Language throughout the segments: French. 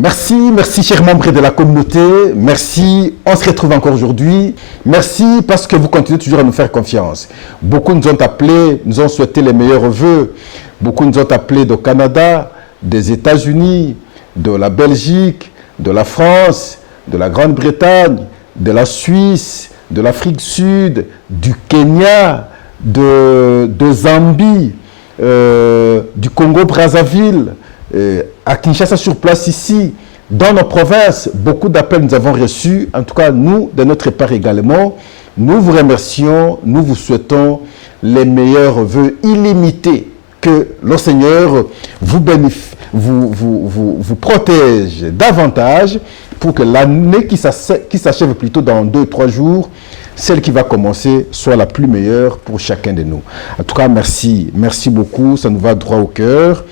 Merci chers membres de la communauté, merci, on se retrouve encore aujourd'hui, merci parce que vous continuez toujours à nous faire confiance. Beaucoup nous ont appelés, nous ont souhaité les meilleurs vœux, beaucoup nous ont appelés du Canada, des États-Unis, de la Belgique, de la France, de la Grande-Bretagne, de la Suisse, de l'Afrique du Sud, du Kenya, de Zambie, du Congo-Brazzaville, à Kinshasa sur place ici, dans nos provinces, beaucoup d'appels nous avons reçus. En tout cas, nous, de notre part également, nous vous remercions, nous vous souhaitons les meilleurs vœux illimités. Que le Seigneur vous protège davantage pour que l'année qui s'achève plutôt dans 2-3 jours, celle qui va commencer soit la plus meilleure pour chacun de nous. En tout cas, merci beaucoup, ça nous va droit au cœur.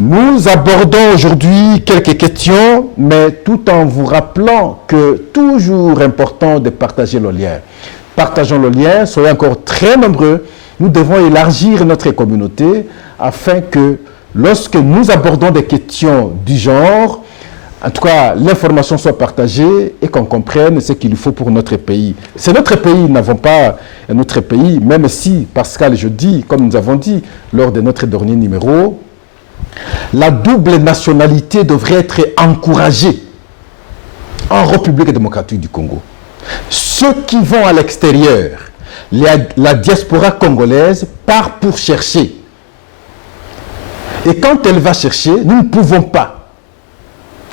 Nous abordons aujourd'hui quelques questions, mais tout en vous rappelant que toujours important de partager le lien. Partageons le lien, soyez encore très nombreux. Nous devons élargir notre communauté afin que lorsque nous abordons des questions du genre, en tout cas, l'information soit partagée et qu'on comprenne ce qu'il faut pour notre pays. C'est notre pays, nous n'avons pas un autre pays, même si, Pascal, je dis, comme nous avons dit lors de notre dernier numéro, la double nationalité devrait être encouragée en République démocratique du Congo. Ceux qui vont à l'extérieur, la diaspora congolaise part pour chercher. Et quand elle va chercher, nous ne pouvons pas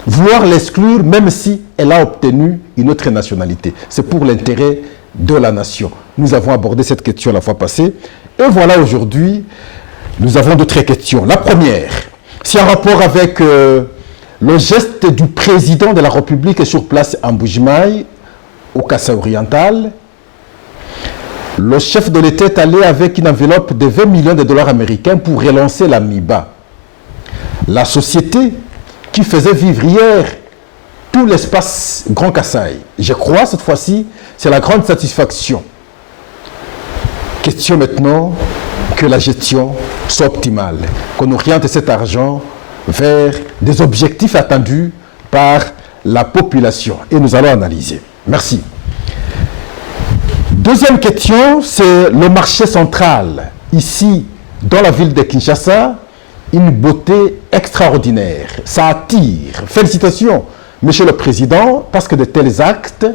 vouloir l'exclure même si elle a obtenu une autre nationalité. C'est pour l'intérêt de la nation. Nous avons abordé cette question la fois passée. Et voilà aujourd'hui, nous avons d'autres questions. La première, c'est en rapport avec le geste du président de la République sur place en Mbuji-Mayi, au Kasaï oriental. Le chef de l'État est allé avec une enveloppe de 20 millions de dollars américains pour relancer la MIBA. La société qui faisait vivre hier tout l'espace Grand Kasaï. Je crois cette fois-ci, c'est la grande satisfaction. Question maintenant que la gestion soit optimale, qu'on oriente cet argent vers des objectifs attendus par la population. Et nous allons analyser. Merci. Deuxième question, c'est le marché central. Ici, dans la ville de Kinshasa, une beauté extraordinaire. Ça attire. Félicitations, Monsieur le Président, parce que de tels actes,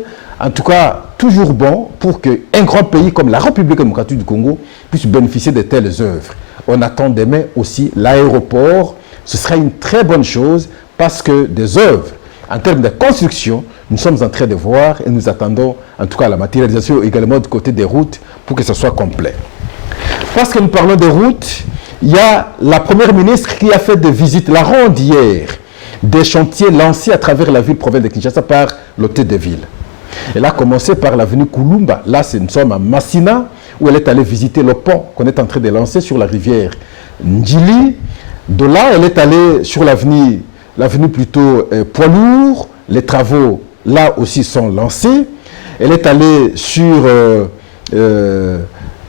en tout cas, toujours bon pour qu'un grand pays comme la République démocratique du Congo puisse bénéficier de telles œuvres. On attend demain aussi l'aéroport. Ce sera une très bonne chose parce que des œuvres, en termes de construction, nous sommes en train de voir et nous attendons en tout cas la matérialisation également du côté des routes pour que ce soit complet. Parce que nous parlons des routes, il y a la première ministre qui a fait des visites, la ronde hier, des chantiers lancés à travers la ville-province de Kinshasa par l'hôtel de ville. Elle a commencé par l'avenue Kulumba. Là, nous sommes à Massina, où elle est allée visiter le pont qu'on est en train de lancer sur la rivière Ndjili. De là, elle est allée sur l'avenue plutôt Poids-Lourd. Les travaux, là aussi, sont lancés. Elle est allée sur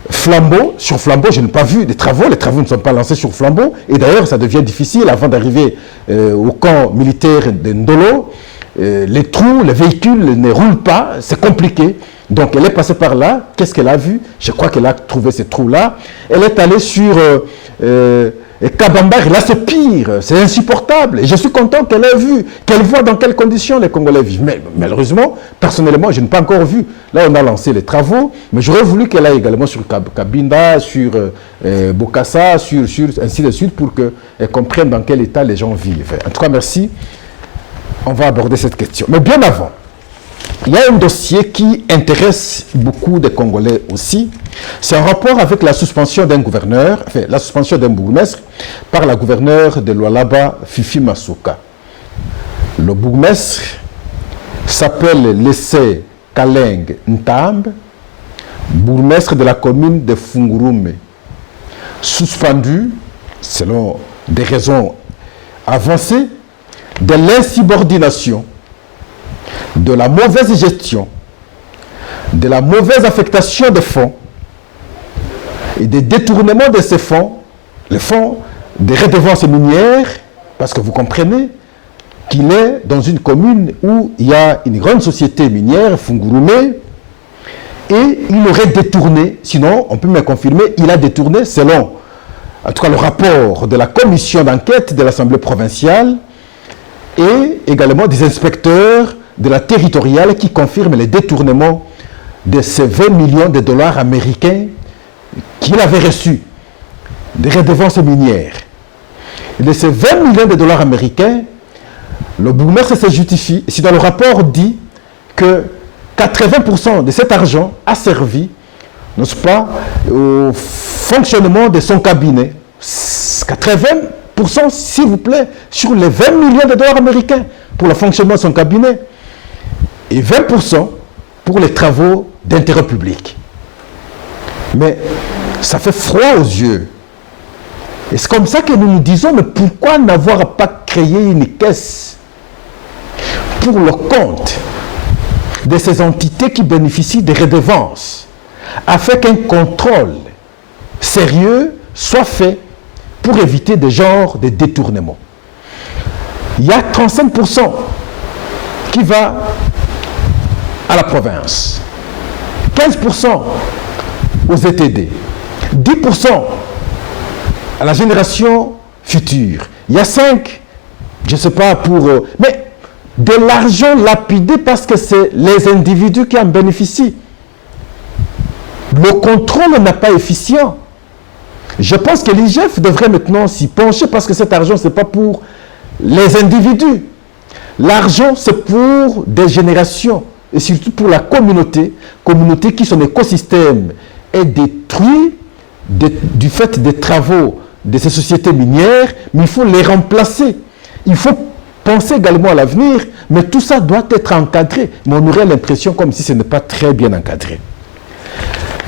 Flambeau. Sur Flambeau, je n'ai pas vu des travaux. Les travaux ne sont pas lancés sur Flambeau. Et d'ailleurs, ça devient difficile avant d'arriver au camp militaire de Ndolo. Les trous, les véhicules ne roulent pas, c'est compliqué. Donc elle est passée par là, qu'est-ce qu'elle a vu? Je crois qu'elle a trouvé ces trous-là. Elle est allée sur Kabambar, là c'est pire, c'est insupportable. Et je suis content qu'elle ait vu, qu'elle voit dans quelles conditions les Congolais vivent. Mais malheureusement, personnellement, je n'ai pas encore vu. Là on a lancé les travaux, mais j'aurais voulu qu'elle aille également sur Kabinda, sur Bokassa, ainsi de suite, pour qu'elle comprenne dans quel état les gens vivent. En tout cas, merci. On va aborder cette question. Mais bien avant, il y a un dossier qui intéresse beaucoup de Congolais aussi. C'est en rapport avec la suspension d'un gouverneur, enfin la suspension d'un bourgmestre par la gouverneure de Lualaba, Fifi Masuka. Le bourgmestre s'appelle Lessé Kaleng Ntamb, bourgmestre de la commune de Fungurume. Suspendu, selon des raisons avancées, de l'insubordination, de la mauvaise gestion, de la mauvaise affectation des fonds et des détournements de ces fonds, les fonds des redevances minières, parce que vous comprenez qu'il est dans une commune où il y a une grande société minière, Fungurume, et il aurait détourné, sinon on peut me confirmer, il a détourné selon, en tout cas le rapport de la commission d'enquête de l'Assemblée provinciale et également des inspecteurs de la territoriale qui confirment les détournements de ces 20 millions de dollars américains qu'il avait reçus des redevances minières. Et de ces 20 millions de dollars américains, le bourgmestre se justifie, si dans le rapport dit que 80% de cet argent a servi, n'est-ce pas, au fonctionnement de son cabinet. 80%, s'il vous plaît, sur les 20 millions de dollars américains pour le fonctionnement de son cabinet. Et 20% pour les travaux d'intérêt public. Mais ça fait froid aux yeux. Et c'est comme ça que nous nous disons, mais pourquoi n'avoir pas créé une caisse pour le compte de ces entités qui bénéficient des redevances, afin qu'un contrôle sérieux soit fait pour éviter des genres de détournements. Il y a 35% qui va à la province, 15% aux ETD, 10% à la génération future. Il y a 5%, je ne sais pas, pour... mais de l'argent lapidé parce que c'est les individus qui en bénéficient. Le contrôle n'est pas efficient. Je pense que l'IGF devrait maintenant s'y pencher parce que cet argent, ce n'est pas pour les individus. L'argent, c'est pour des générations et surtout pour la communauté qui, son écosystème est détruit du fait des travaux de ces sociétés minières, mais il faut les remplacer. Il faut penser également à l'avenir, mais tout ça doit être encadré. Mais on aurait l'impression comme si ce n'est pas très bien encadré.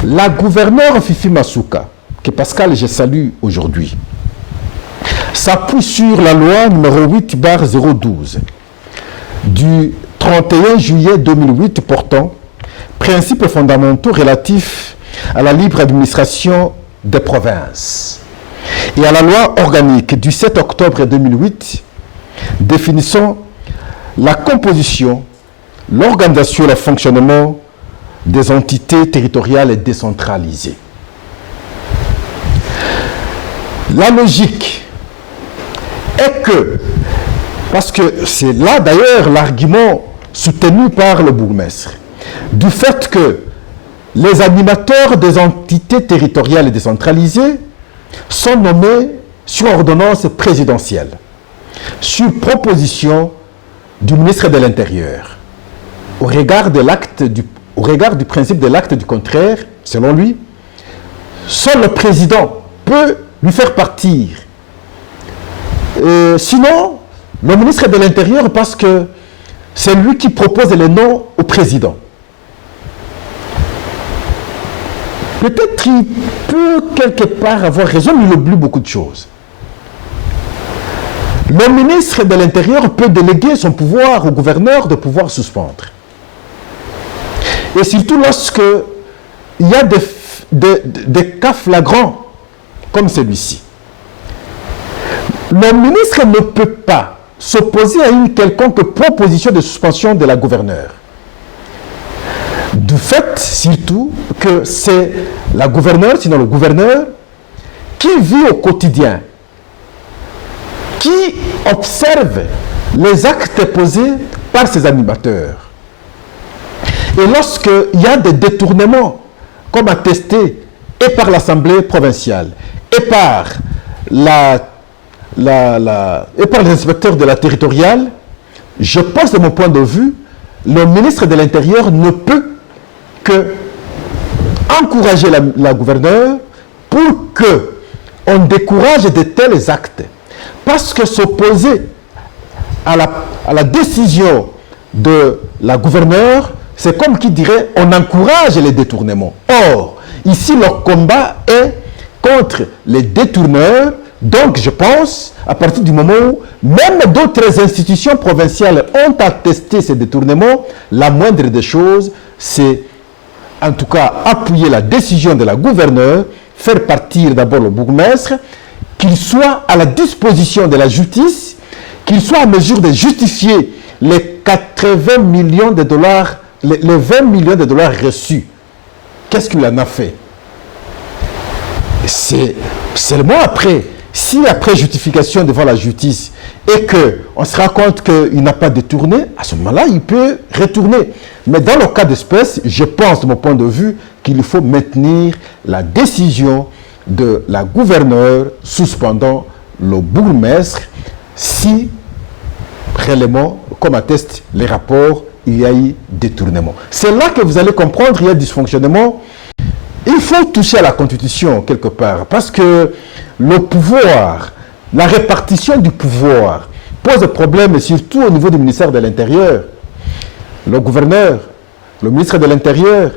La gouverneure Fifi Masuka, que Pascal je salue aujourd'hui, s'appuie sur la loi numéro 8/012 du 31 juillet 2008 portant principes fondamentaux relatifs à la libre administration des provinces et à la loi organique du 7 octobre 2008 définissant la composition, l'organisation et le fonctionnement des entités territoriales décentralisées. La logique est que, parce que c'est là d'ailleurs l'argument soutenu par le bourgmestre, du fait que les animateurs des entités territoriales décentralisées sont nommés sur ordonnance présidentielle, sur proposition du ministre de l'Intérieur, au regard du principe de l'acte du contraire, selon lui, seul le président peut lui faire partir. Sinon, le ministre de l'Intérieur, parce que c'est lui qui propose les noms au président. Peut-être il peut quelque part avoir raison, mais il oublie beaucoup de choses. Le ministre de l'Intérieur peut déléguer son pouvoir au gouverneur de pouvoir suspendre. Et surtout lorsque il y a des cas flagrants comme celui-ci. Le ministre ne peut pas s'opposer à une quelconque proposition de suspension de la gouverneure. Du fait, surtout, que c'est la gouverneure, sinon le gouverneur, qui vit au quotidien, qui observe les actes posés par ses animateurs. Et lorsqu'il y a des détournements, comme attesté et par l'Assemblée provinciale, et par les inspecteurs de la territoriale, je pense de mon point de vue, le ministre de l'Intérieur ne peut que encourager la gouverneure pour qu'on décourage de tels actes. Parce que s'opposer à la décision de la gouverneure, c'est comme qui dirait on encourage les détournements. Or, ici, le combat est contre les détourneurs. Donc, je pense, à partir du moment où même d'autres institutions provinciales ont attesté ces détournements, la moindre des choses, c'est en tout cas appuyer la décision de la gouverneure, faire partir d'abord le bourgmestre, qu'il soit à la disposition de la justice qu'il soit en mesure de justifier les 80 millions de dollars, les 20 millions de dollars reçus. Qu'est-ce qu'il en a fait? C'est seulement après, si après justification devant la justice, et qu'on se rend compte qu'il n'a pas détourné, à ce moment-là, il peut retourner. Mais dans le cas d'espèce, je pense, de mon point de vue, qu'il faut maintenir la décision de la gouverneure suspendant le bourgmestre si réellement, comme attestent les rapports, il y a eu détournement. C'est là que vous allez comprendre qu'il y a dysfonctionnement. Il faut toucher à la Constitution quelque part, parce que le pouvoir, la répartition du pouvoir pose problème, surtout au niveau du ministère de l'Intérieur. Le gouverneur, le ministre de l'Intérieur,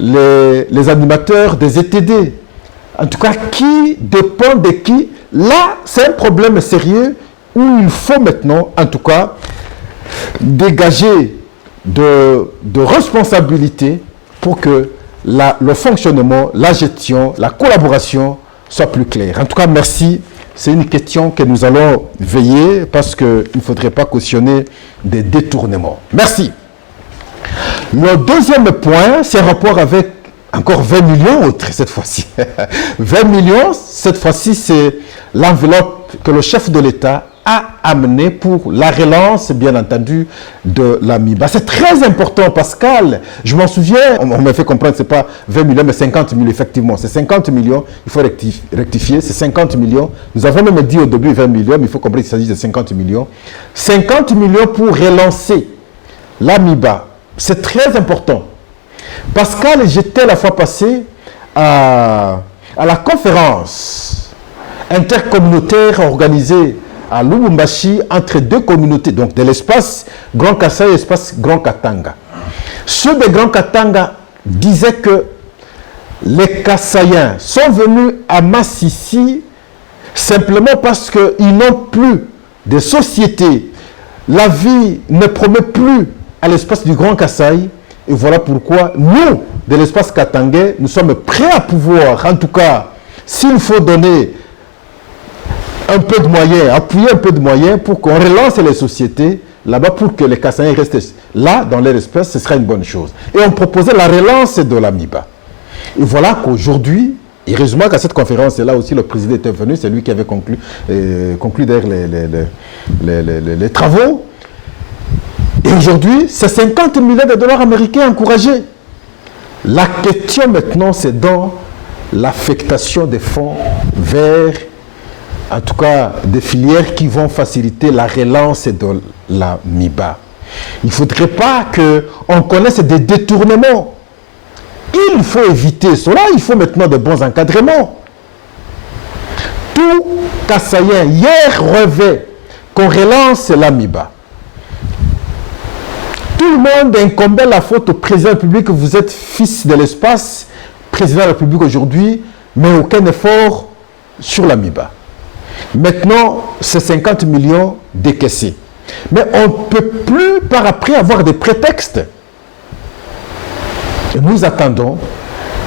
les animateurs des ETD, en tout cas, qui dépend de qui, là, c'est un problème sérieux où il faut maintenant, en tout cas, dégager de responsabilités pour que le fonctionnement, la gestion, la collaboration soit plus claire. En tout cas, merci. C'est une question que nous allons veiller parce qu'il ne faudrait pas cautionner des détournements. Merci. Le deuxième point, c'est un rapport avec encore 20 millions autres cette fois-ci. 20 millions, cette fois-ci, c'est l'enveloppe que le chef de l'État a amené pour la relance, bien entendu, de la MIBA. C'est très important, Pascal. Je m'en souviens, on m'a fait comprendre que ce n'est pas 20 millions, mais 50 millions, effectivement. C'est 50 millions, il faut rectifier, c'est 50 millions. Nous avons même dit au début 20 millions, mais il faut comprendre qu'il s'agit de 50 millions. 50 millions pour relancer la MIBA. C'est très important. Pascal, j'étais la fois passée à la conférence intercommunautaire organisée à Lubumbashi entre deux communautés, donc de l'espace Grand Kassai et l'espace Grand Katanga. Ceux de Grand Katanga disaient que les Kassaïens sont venus à Massissi simplement parce qu'ils n'ont plus de société. La vie ne promet plus à l'espace du Grand Kassai. Et voilà pourquoi nous, de l'espace katangais, nous sommes prêts à pouvoir, en tout cas, s'il faut donner un peu de moyens, appuyer un peu de moyens pour qu'on relance les sociétés là-bas pour que les Kassaïens restent là, dans leur espèce, ce sera une bonne chose. Et on proposait la relance de la MIBA. Et voilà qu'aujourd'hui, heureusement qu'à cette conférence-là aussi, le président était venu, c'est lui qui avait conclu d'ailleurs les travaux. Et aujourd'hui, c'est 50 millions de dollars américains encouragés. La question maintenant, c'est dans l'affectation des fonds vers, en tout cas, des filières qui vont faciliter la relance de la MIBA. Il ne faudrait pas qu'on connaisse des détournements. Il faut éviter cela. Il faut maintenant de bons encadrements. Tout Kassaïen hier rêvait qu'on relance la MIBA. Tout le monde incombait la faute au président de la République. Vous êtes fils de l'espace, président de la République aujourd'hui, mais aucun effort sur la MIBA. Maintenant, c'est 50 millions décaissés. Mais on ne peut plus par après avoir des prétextes. Et nous attendons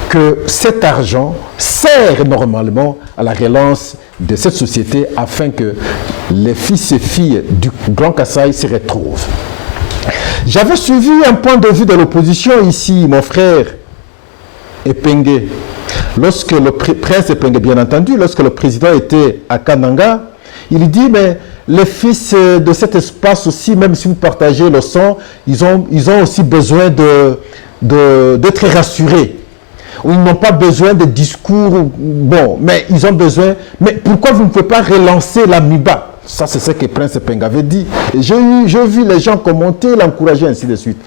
que cet argent sert normalement à la relance de cette société afin que les fils et filles du Grand Kassai se retrouvent. J'avais suivi un point de vue de l'opposition ici, mon frère Epengue. Lorsque le prince Epengue, bien entendu, lorsque le président était à Kananga, il dit, mais les fils de cet espace aussi, même si vous partagez le sang, ils ont aussi besoin d'être rassurés. Ils n'ont pas besoin de discours, bon, mais ils ont besoin. Mais pourquoi vous ne pouvez pas relancer la MIBA? Ça, c'est ce que Prince Peng avait dit. J'ai vu les gens commenter, l'encourager, ainsi de suite.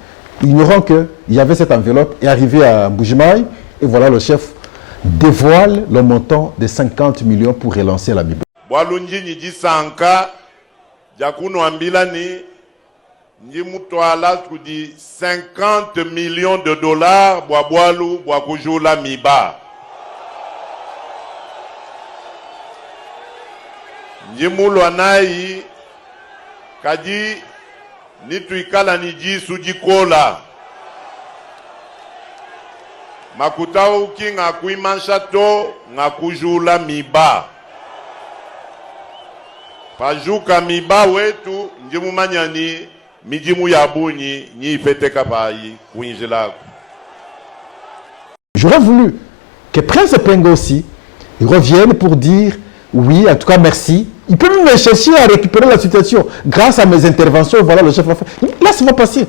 Ignorant qu'il y avait cette enveloppe et arrivé à Mbujimaï, et voilà le chef dévoile le montant de 50 millions pour relancer la MIBA. Bwalunji niji sanka, jakuno ambilani, njimutwala kudi 50 millions de dollars, bwabwalu, bwakujula MIBA. Njimulwa nai, kaji, nituikala niji sujikola. Makutao uki ngakuimanshato, ngakujula MIBA. pajuka miba wetu njimumanyani mijimu ya bunyi nyi ifeteka payi kuinjilako. J'aurais voulu que Prince Penga aussi revienne pour dire oui, en tout cas merci. Il peut même chercher à récupérer la situation grâce à mes interventions. Voilà, le chef va faire. Là, ça va passer.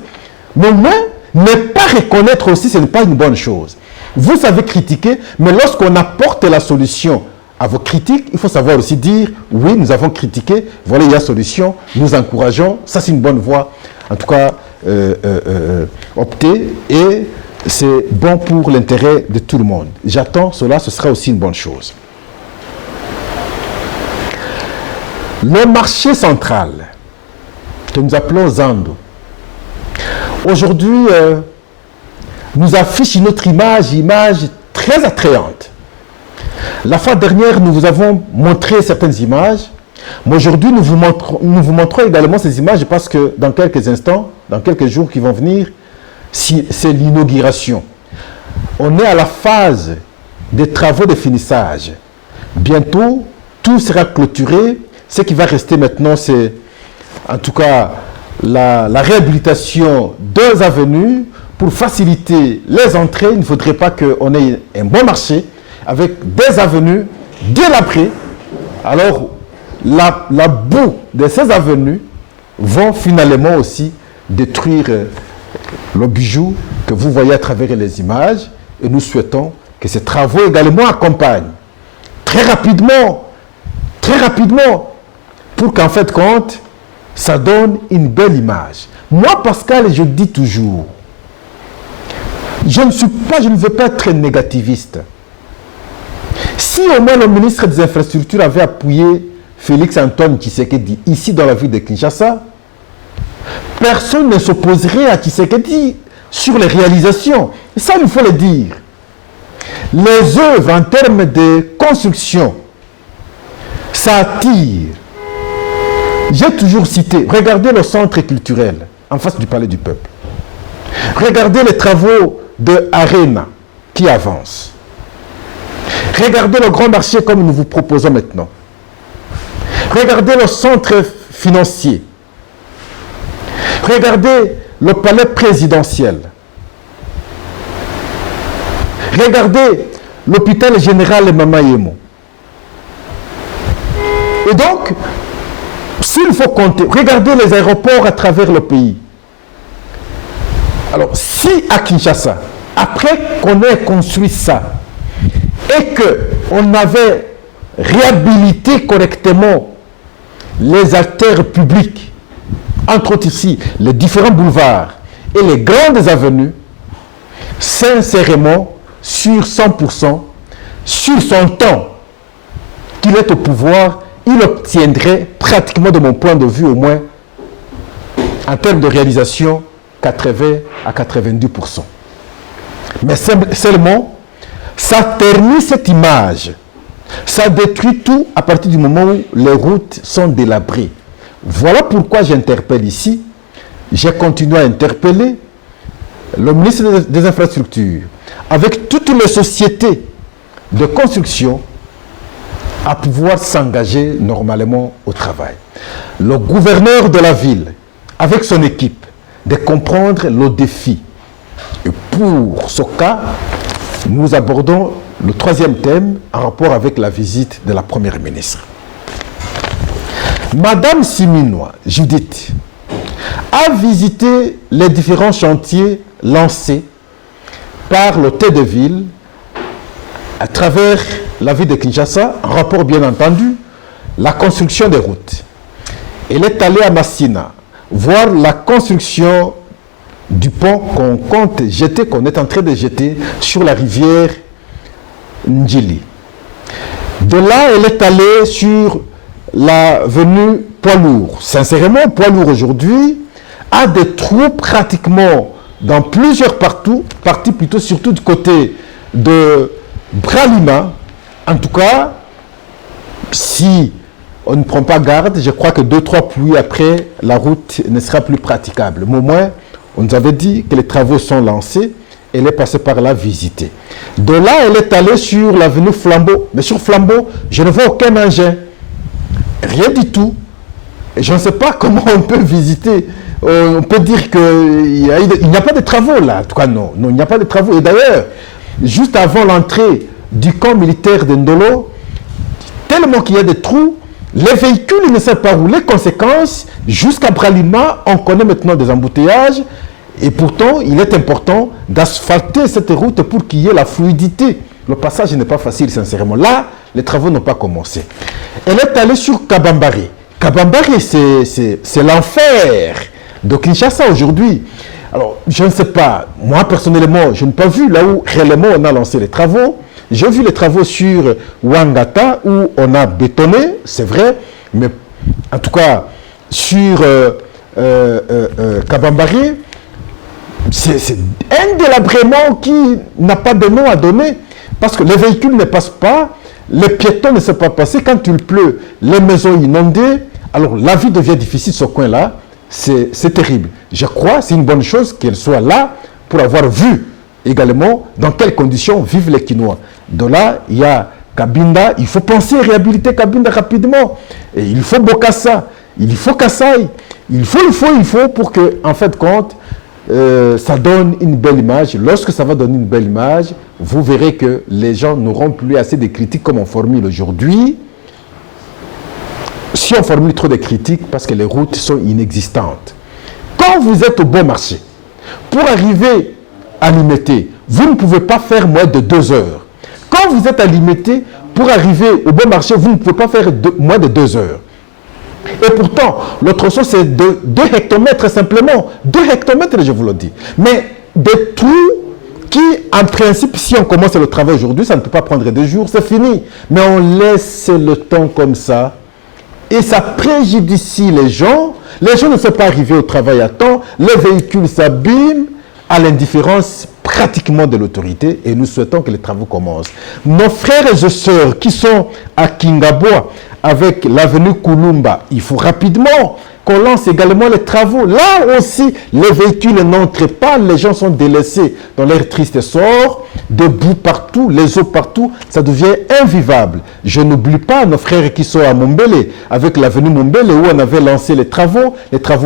Mais au moins, ne pas reconnaître aussi, ce n'est pas une bonne chose. Vous savez critiquer, mais lorsqu'on apporte la solution à vos critiques, il faut savoir aussi dire oui, nous avons critiqué, voilà, il y a solution, nous encourageons, ça c'est une bonne voie. En tout cas, opter et c'est bon pour l'intérêt de tout le monde. J'attends cela, ce sera aussi une bonne chose. Le marché central, que nous appelons Zando, aujourd'hui, nous affiche notre image très attrayante. La fois dernière, nous vous avons montré certaines images. Mais aujourd'hui, nous vous montrons également ces images parce que dans quelques instants, dans quelques jours qui vont venir, c'est l'inauguration. On est à la phase des travaux de finissage. Bientôt, tout sera clôturé. Ce qui va rester maintenant, c'est en tout cas la réhabilitation des avenues pour faciliter les entrées. Il ne faudrait pas qu'on ait un bon marché avec des avenues délabrées. Alors, la boue de ces avenues vont finalement aussi détruire le bijou que vous voyez à travers les images. Et nous souhaitons que ces travaux également accompagnent très rapidement, pour qu'en fait compte, ça donne une belle image. Moi, Pascal, je dis toujours, je ne veux pas être négativiste. Si au moins le ministre des Infrastructures avait appuyé Félix Antoine Tshisekedi ici dans la ville de Kinshasa, personne ne s'opposerait à Tshisekedi sur les réalisations. Et ça, il faut le dire. Les œuvres en termes de construction, ça attire. J'ai toujours cité, regardez le centre culturel en face du Palais du Peuple. Regardez les travaux de Arena qui avancent. Regardez le grand marché comme nous vous proposons maintenant. Regardez le centre financier. Regardez le palais présidentiel. Regardez l'hôpital général Mama Yemo. Et donc, s'il faut compter, regardez les aéroports à travers le pays. Alors, si à Kinshasa, après qu'on ait construit ça, et qu'on avait réhabilité correctement les artères publiques, entre autres ici, les différents boulevards et les grandes avenues, sincèrement, sur 100%, sur son temps qu'il est au pouvoir, il obtiendrait pratiquement, de mon point de vue au moins, en termes de réalisation, 80 à 92%. Mais seulement, ça ternit cette image. Ça détruit tout à partir du moment où les routes sont délabrées. Voilà pourquoi j'interpelle ici. J'ai continué à interpeller le ministre des Infrastructures, avec toutes les sociétés de construction, à pouvoir s'engager normalement au travail. Le gouverneur de la ville, avec son équipe, de comprendre le défi. Et pour ce cas, nous abordons le troisième thème en rapport avec la visite de la première ministre. Madame Siminois, Judith, a visité les différents chantiers lancés par l'hôtel de ville à travers la ville de Kinshasa, en rapport bien entendu, la construction des routes. Elle est allée à Massina voir la construction du pont qu'on compte jeter, qu'on est en train de jeter sur la rivière Ndjili. De là, elle est allée sur l'avenue Poids-Lourd. Sincèrement, Poids-Lourd aujourd'hui a des trous pratiquement dans plusieurs parties plutôt, surtout du côté de Bralima. En tout cas, si on ne prend pas garde, je crois que 2-3 pluies après, la route ne sera plus praticable. Mais au moins, on nous avait dit que les travaux sont lancés. Elle est passée par là visiter. De là, elle est allée sur l'avenue Flambeau. Mais sur Flambeau, je ne vois aucun engin. Rien du tout. Et je ne sais pas comment on peut visiter. On peut dire qu'il n'y a pas de travaux là. En tout cas, non. Non, il n'y a pas de travaux. Et d'ailleurs, juste avant l'entrée du camp militaire de Ndolo, tellement qu'il y a des trous, les véhicules ne savent pas où. Les conséquences, jusqu'à Bralima, on connaît maintenant des embouteillages. Et pourtant, il est important d'asphalter cette route pour qu'il y ait la fluidité. Le passage n'est pas facile, sincèrement. Là, les travaux n'ont pas commencé. Elle est allée sur Kabambari. Kabambari, c'est l'enfer de Kinshasa aujourd'hui. Alors, je ne sais pas. Moi, personnellement, je n'ai pas vu là où réellement on a lancé les travaux. J'ai vu les travaux sur Wangata où on a bétonné, c'est vrai. Mais en tout cas, sur Kabambari, c'est un délabrement qui n'a pas de nom à donner. Parce que les véhicules ne passent pas, les piétons ne savent pas passer. Quand il pleut, les maisons inondées. Alors la vie devient difficile, ce coin-là. C'est terrible. Je crois c'est une bonne chose qu'elle soit là pour avoir vu également dans quelles conditions vivent les Kinois. De là, il y a Kabinda. Il faut penser à réhabiliter Kabinda rapidement. Et il faut Bokassa. Il faut Kassai. Il faut pour que, en fait, compte, ça donne une belle image. Lorsque ça va donner une belle image, vous verrez que les gens n'auront plus assez de critiques comme on formule aujourd'hui. Si on formule trop de critiques, parce que les routes sont inexistantes. Quand vous êtes au bon marché, pour arriver à Limité, vous ne pouvez pas faire moins de 2 heures. Quand vous êtes à Limité, pour arriver au bon marché, vous ne pouvez pas faire moins de 2 heures. Et pourtant, l'autre chose, c'est de 2 hectomètres simplement. 2 hectomètres, je vous le dis. Mais des trous qui, en principe, si on commence le travail aujourd'hui, ça ne peut pas prendre 2 jours, c'est fini. Mais on laisse le temps comme ça. Et ça préjudicie les gens. Les gens ne sont pas arrivés au travail à temps. Les véhicules s'abîment à l'indifférence pratiquement de l'autorité. Et nous souhaitons que les travaux commencent. Nos frères et sœurs qui sont à Kingaboa, avec l'avenue Kulumba, il faut rapidement qu'on lance également les travaux. Là aussi, les véhicules n'entrent pas, les gens sont délaissés dans leur triste sort, debout partout, les eaux partout, ça devient invivable. Je n'oublie pas nos frères qui sont à Mombele, avec l'avenue Mombele où on avait lancé les travaux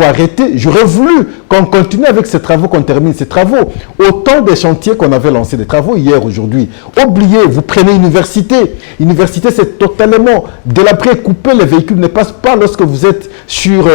arrêtés. J'aurais voulu qu'on continue avec ces travaux, qu'on termine ces travaux. Autant des chantiers qu'on avait lancé des travaux hier, aujourd'hui. Oubliez, vous prenez université. Université, c'est totalement délabré, coupé, les véhicules ne passent pas lorsque vous êtes sur...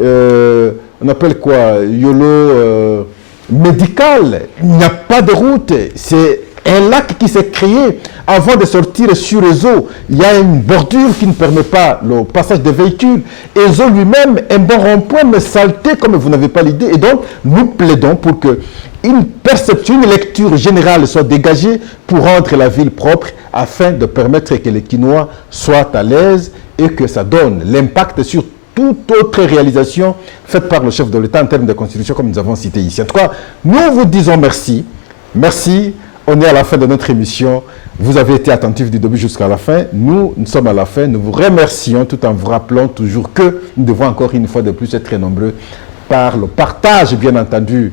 on appelle quoi, YOLO médical. Il n'y a pas de route. C'est un lac qui s'est créé avant de sortir sur les eaux. Il y a une bordure qui ne permet pas le passage des véhicules. Et les eaux lui-même, un bon rond-point, mais saleté comme vous n'avez pas l'idée. Et donc, nous plaidons pour que une perception, une lecture générale soit dégagée pour rendre la ville propre afin de permettre que les Kinois soient à l'aise et que ça donne l'impact sur toute autre réalisation faite par le chef de l'État en termes de constitution, comme nous avons cité ici. En tout cas, nous vous disons merci. Merci. On est à la fin de notre émission. Vous avez été attentifs du début jusqu'à la fin. Nous sommes à la fin. Nous vous remercions tout en vous rappelant toujours que nous devons encore une fois de plus être très nombreux par le partage, bien entendu,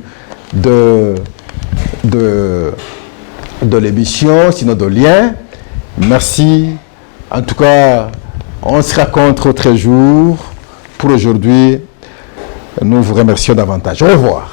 de l'émission, sinon de liens. Merci. En tout cas, on se rencontre autre jour. Pour aujourd'hui, nous vous remercions davantage. Au revoir.